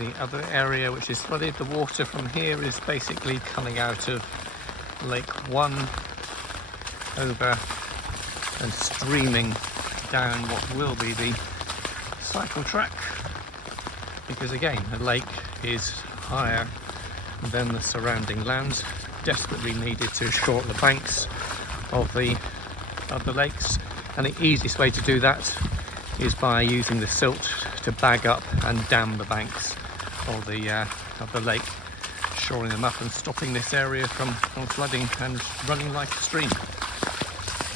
is the other area which is flooded. The water from here is basically coming out of Lake 1 over and streaming down what will be the cycle track, because again the lake is higher than the surrounding lands, desperately needed to shorten the banks of the lakes, and the easiest way to do that is by using the silt to bag up and dam the banks of the lake, shoring them up and stopping this area from flooding and running like a stream.